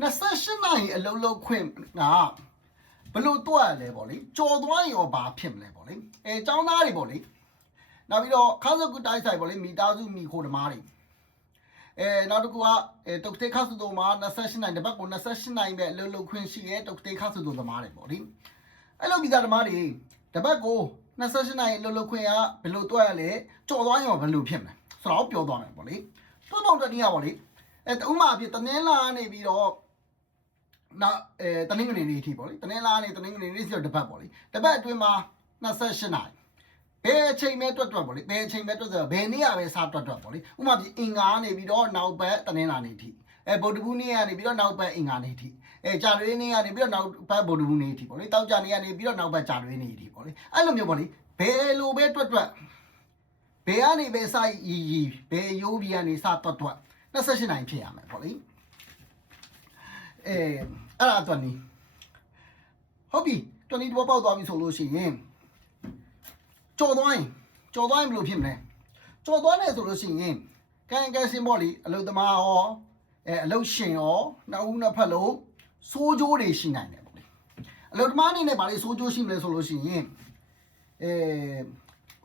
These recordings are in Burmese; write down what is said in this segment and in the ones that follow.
29အလုံးလုံးခွင့်ကဘလို့တွက်လဲပေါ့လေကြော်သွားရင်ရောဘာဖြစ်မလဲပေါ့လေကျောင်းသားတွေပေါ့လေနောက်ပြီးတော့ခါစုကူတိုင်းဆိုင်ပေါ့လေမိသားစုမိခိုးဓမားတွေနောက်တစ်ခုကတုတ်တေးခါစုတို့မှာ28တပတ်ကို28နိုင်ပဲအလုံးလုံးခွင့်ရှိရဲ့တုတ်တေးခါစုတို့ဓမားတွေပေါ့လေအဲ့လိုပြီးသားဓမားတွေတပတ်ကို28နိုင်အလုံးလုံးခွင့်ကဘလို့တွက်ရလဲကြော်သွားရင်ရောဘလို့ဖြစ်မလဲဆိုတော့ပြောသွားမယ်ပေါ့လေပုံတနည်းပေါ့လေဥမာအဖြစ်တနင်္လာနေပြီးတော့နောက်တနင်္ဂနွေနေ့အထိပေါ့လေတနင်္လာနေ့တနင်္ဂနွေနေ့ဆိုတော့တပတ်ပေါ့လေတပတ်အတွင်းမှာ28နိုင်ဘယ်အချိန်ပဲတွက်ပေါ့လေဘယ်အချိန်ပဲတွက်ဆိုဘယ်နေ့ရပဲစတွက်ပေါ့လေဥမာအင်္ဂါနေပြီးတော့နောက်ပတ်တနင်္လာနေ့အထိဗုဒ္ဓဘူးနေ့ကနေပြီးတော့နောက်ပတ်အင်္ဂါနေ့အထိကြာရွေးနေ့ကနေပြီးတော့နောက်ပတ်ဗုဒ္ဓဘူးနေ့အထိပေါ့လေတောက်ကြနေ့ကနေပြီးတော့နောက်ပတ်ကြာရွေးနေ့အထိပေါ့လေအဲ့လိုမျိုးပေါ့လေဘယ်လိုပဲတွက်ဘယ်ကနေပဲစရီဘယ်ရိုးပြီးကနေစတွက်28နိုင်ဖြစ်ရမယ်ပေါ့လေအဲ့ဒါတော့နီဟုတ်ပြီ20ဘောပေါက်သွားပြီဆိုလို့ရှိရင်ကြော်သွားရင်ဘယ်လိုဖြစ်မလဲကြော်သွားတယ်ဆိုလို့ရှိရင်ကန်စင်ပေါ့လေအလုသမားရောအလုရှင်ရောနှစ်ဦးနှစ်ဖက်လုံးစိုးကြိုးတွေရှိနိုင်တယ်ပေါ့လေအလုသမားအနေနဲ့ဗာလေစိုးကြိုးရှိမလဲဆိုလို့ရှိရင်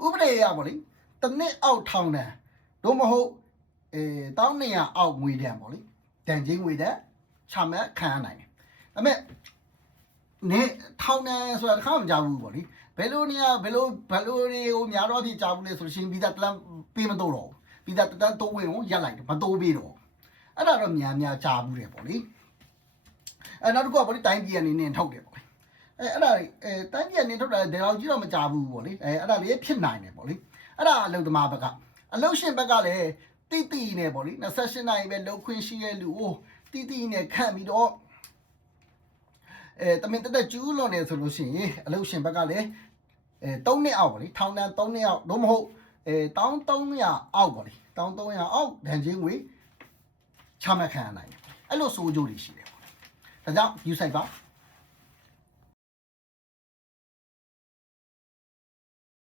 ဥပဒေရပေါ့လေတစ်နှစ်အောက်ထောင်တယ်တို့မဟုတ်1200အောက်ငွေတန်ပေါ့လေတန်ချင်းငွေတန်ချမှတ်ခံရနိုင်တယ်ဒါပေမဲ့နေထောင်တယ်ဆိုတာတစ်ခါမကြောက်ဘူးပေါ့လေဘယ်လိုတွေကိုများတော့ဖြစ်ကြောက်ဘူးလဲဆိုရှင်ဗီဇာတလန်ပေးမတော့တော့ဗီဇာတလန်တိုးဝင်ကိုရက်လိုက်တယ်မတိုးပေးတော့အဲ့ဒါတော့များကြာဘူးတယ်ပေါ့လေနောက်တစ်ခုကပေါ့လေတိုင်းပြည်အနေနဲ့ထုတ်တယ်ပေါ့လေအဲ့ဒါတိုင်းပြည်အနေနဲ့ထုတ်တာဒီလောက်ကြီးတော့မကြာဘူးပေါ့လေအဲ့ဒါလေးဖြစ်နိုင်တယ်ပေါ့လေအဲ့ဒါအလုပ်သမားဘက်ကအလုပ်ရှင်ဘက်ကလည်းတိနဲ့ပေါ့လေ28နိုင်ပဲလောက်ခွင့်ရှိရဲ့လူအိုးတိနဲ့ခန့်ပြီးတော့တမင်တက်ကျူးလွန်နေဆိုလို့ရှိရင်အလုပ်ရှင်ဘက်ကလည်း3နှစ်အောက်ပေါ့လေထောင်ဒဏ်3နှစ်အောက်တော့မဟုတ်1300အောက်ပေါ့လေ1300အောက်ဒဏ်ချင်းငွေချမှတ်ခံရနိုင်တယ်အဲ့လိုစိုးကြိုးတွေရှိတယ်ပေါ့ဒါကြောင့်ယူဆိုင်ပါ